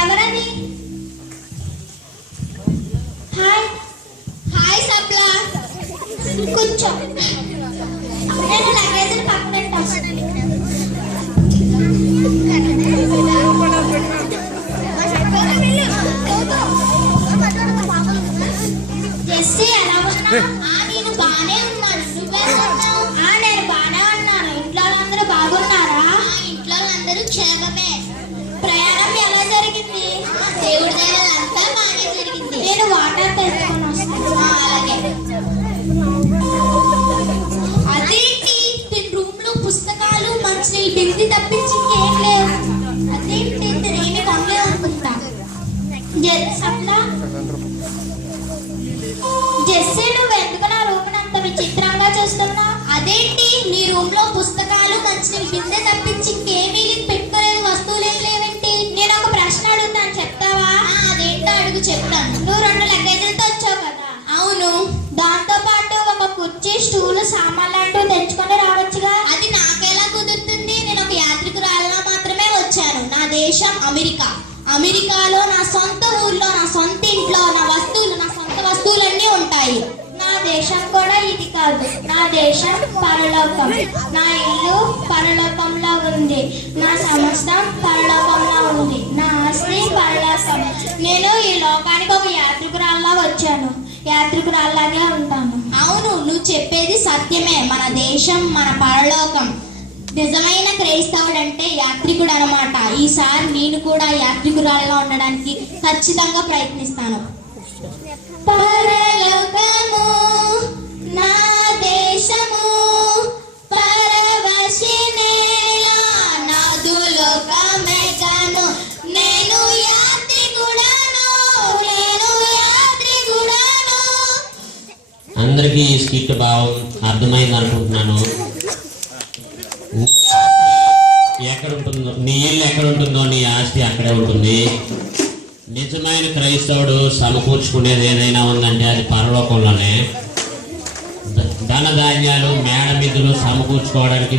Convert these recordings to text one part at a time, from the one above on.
ఎవరది? Hi hi సప్లా, కూర్చో. నేను లగేజ్ పక్కన పెట్టాను. నేను బానే ఉన్నాను. నేను బానే ఉన్నాను. ఇంట్లో అందరూ బాగున్నారా? ఇంట్లో అందరూ క్షేమమే. ప్రయాణం ఎలా జరిగింది? దేవుడి దయ అంతా బానే జరిగింది. నేను వాటర్ తెచ్చుకొని వస్తాను. అలాగే. అదేంటి దీని రూమ్ లో పుస్తకాలు మంచినీళ్ళు బింది తప్పించి ఇంకేం లేవు. అదేంటి నేనేమి కొనలే అనుకుంటా. జెస్సీ, నువ్వు ఎందుకు నా రూమ్ అంత విచిత్రంగా చూస్తున్నా? అదేంటి నీ రూమ్ లో పుస్తకాలు మంచినీళ్ళు బిందె తప్పించి ఇంకేమీ పెట్టుకోలేదు, వస్తువులు లేవేంటి? నేను ఒక ప్రశ్న అడుగుతాను, చెప్తావా? అదేంటో అడుగు, చెప్తాను. నువ్వు 2 లగేజీలతో వచ్చావు కదా? అవును. దాంతో పాటు ఒక కుర్చీ, స్టూలు, సామాన్లు అంటూ తెచ్చుకొని రావచ్చుగా. అది నాకెలా కుదురుతుంది? నేను ఒక యాత్రికురాలిగా మాత్రమే వచ్చాను. నా దేశం అమెరికా. అమెరికాలో నా సొంత ఊర్లో, నా సొంత ఇంట్లో నా సొంత వస్తువులన్నీ ఉంటాయి. నా దేశం కూడా ఇది కాదు. నా దేశం పరలోకం. నా ఇల్లు పరలోకంలో ఉంది. నా సమస్తం పరలోకంలో ఉంది. నా ఆస్తి పరలోకం. నేను ఈ లోకానికి ఒక యాత్రికురాల్లా వచ్చాను. యాత్రికురాల్లాగే ఉంటాను. అవును, నువ్వు చెప్పేది సత్యమే. మన దేశం మన పరలోకం. నిజమైన క్రైస్తవుడు అంటే యాత్రికుడు అన్నమాట. ఈసారి నేను కూడా యాత్రికురాలుగా ఉండడానికి ఖచ్చితంగా ప్రయత్నిస్తాను. పరలోకము నా దేశము, పరవశినేలా నాదులోకమెగను. నేను యాత్రికుడను. అందరికీ ఈ స్కిట్ భావం అర్థమైంది అనుకుంటున్నాను. ఎక్కడ ఉంటుందో నీ ఇల్లు, ఎక్కడ ఉంటుందో నీ ఆస్తి అక్కడే ఉంటుంది. నిజమైన క్రైస్తవుడు సమకూర్చుకునేది ఏదైనా ఉందంటే అది పరలోకంలోనే. ధనధాన్యాలు, మేడమిద్దులు సమకూర్చుకోవడానికి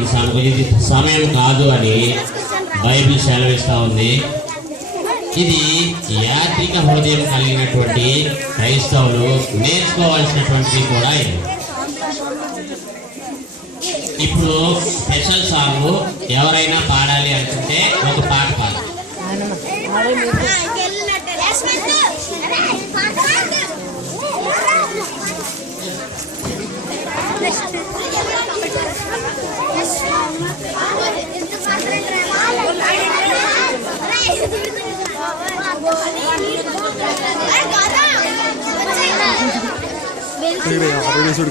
ఇది సమయం కాదు అని బైబిల్ సెలవిస్తూ ఉంది. ఇది యాత్రిక హృదయం కలిగినటువంటి క్రైస్తవులు నేర్చుకోవాల్సినటువంటిది కూడా ఇది. ఇప్పుడు స్పెషల్ సాంగ్ ఎవరైనా పాడాలి అనుకుంటే ఒక పాట పాడాలి.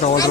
కావాలి